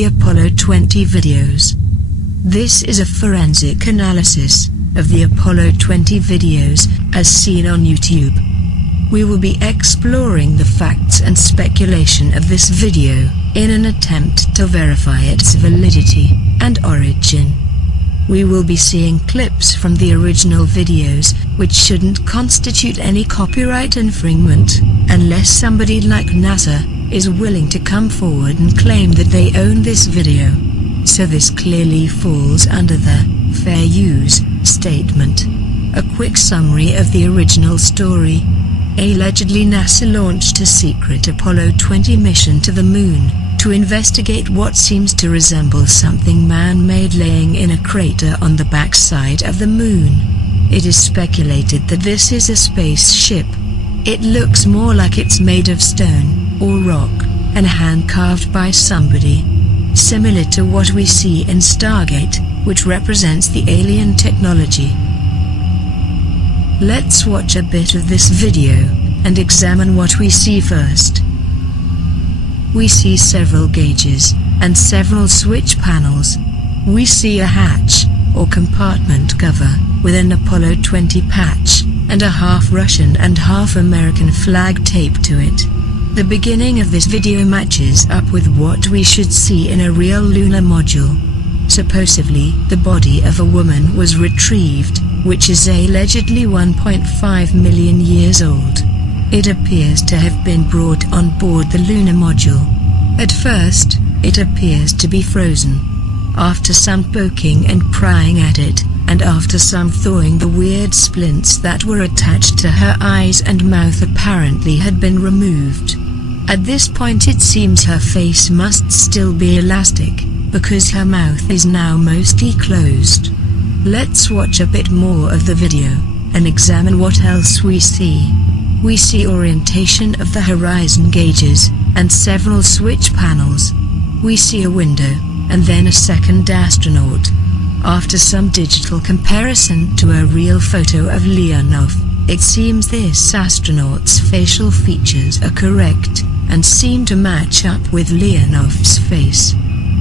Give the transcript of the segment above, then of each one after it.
the Apollo 20 videos. This is a forensic analysis of the Apollo 20 videos as seen on YouTube. We will be exploring the facts and speculation of this video in an attempt to verify its validity and origin. We will be seeing clips from the original videos, which shouldn't constitute any copyright infringement, unless somebody like NASA is willing to come forward and claim that they own this video. So this clearly falls under the fair use statement. A quick summary of the original story. Allegedly, NASA launched a secret Apollo 20 mission to the moon to investigate what seems to resemble something man-made laying in a crater on the backside of the moon. It is speculated that this is a spaceship. It looks more like it's made of stone or rock and hand-carved by somebody, similar to what we see in Stargate, which represents the alien technology. Let's watch a bit of this video and examine what we see first. We see several gauges and several switch panels. We see a hatch or compartment cover with an Apollo 20 patch and a half Russian and half American flag taped to it. The beginning of this video matches up with what we should see in a real lunar module. Supposedly, the body of a woman was retrieved, which is allegedly 1.5 million years old. It appears to have been brought on board the lunar module. At first, it appears to be frozen. After some poking and prying at it, and after some thawing, the weird splints that were attached to her eyes and mouth apparently had been removed. At this point it seems her face must still be elastic, because her mouth is now mostly closed. Let's watch a bit more of the video and examine what else we see. We see orientation of the horizon gauges and several switch panels. We see a window and then a second astronaut. After some digital comparison to a real photo of Leonov, it seems this astronaut's facial features are correct and seem to match up with Leonov's face.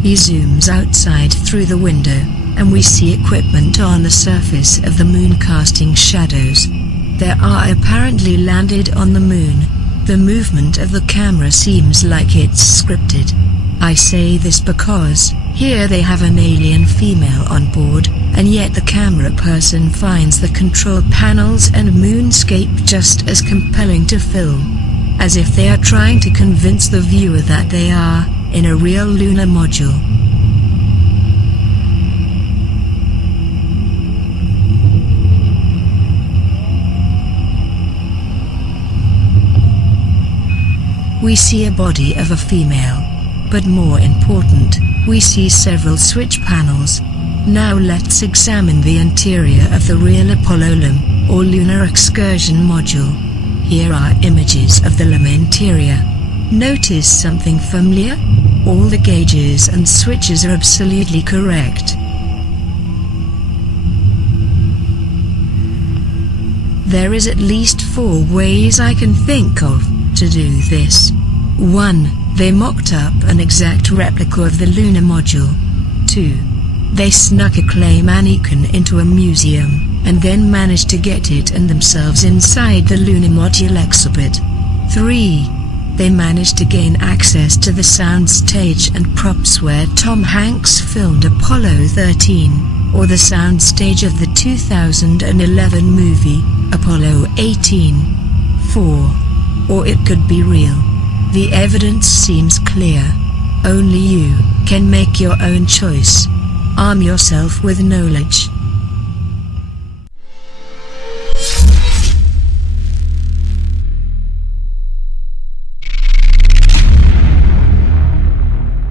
He zooms outside through the window, and we see equipment on the surface of the moon casting shadows. They are apparently landed on the moon. The movement of the camera seems like it's scripted. I say this because here they have an alien female on board, and yet the camera person finds the control panels and moonscape just as compelling to film, as if they are trying to convince the viewer that they are in a real lunar module. We see a body of a female, but more important, we see several switch panels. Now let's examine the interior of the real Apollo LUM, or Lunar Excursion Module. Here are images of the LUM interior. Notice something familiar? All the gauges and switches are absolutely correct. There is at least 4 ways I can think of to do this. 1. They mocked up an exact replica of the lunar module. 2. They snuck a clay mannequin into a museum, and then managed to get it and themselves inside the lunar module exhibit. 3. They managed to gain access to the soundstage and props where Tom Hanks filmed Apollo 13, or the soundstage of the 2011 movie, Apollo 18. 4. Or it could be real. The evidence seems clear. Only you can make your own choice. Arm yourself with knowledge.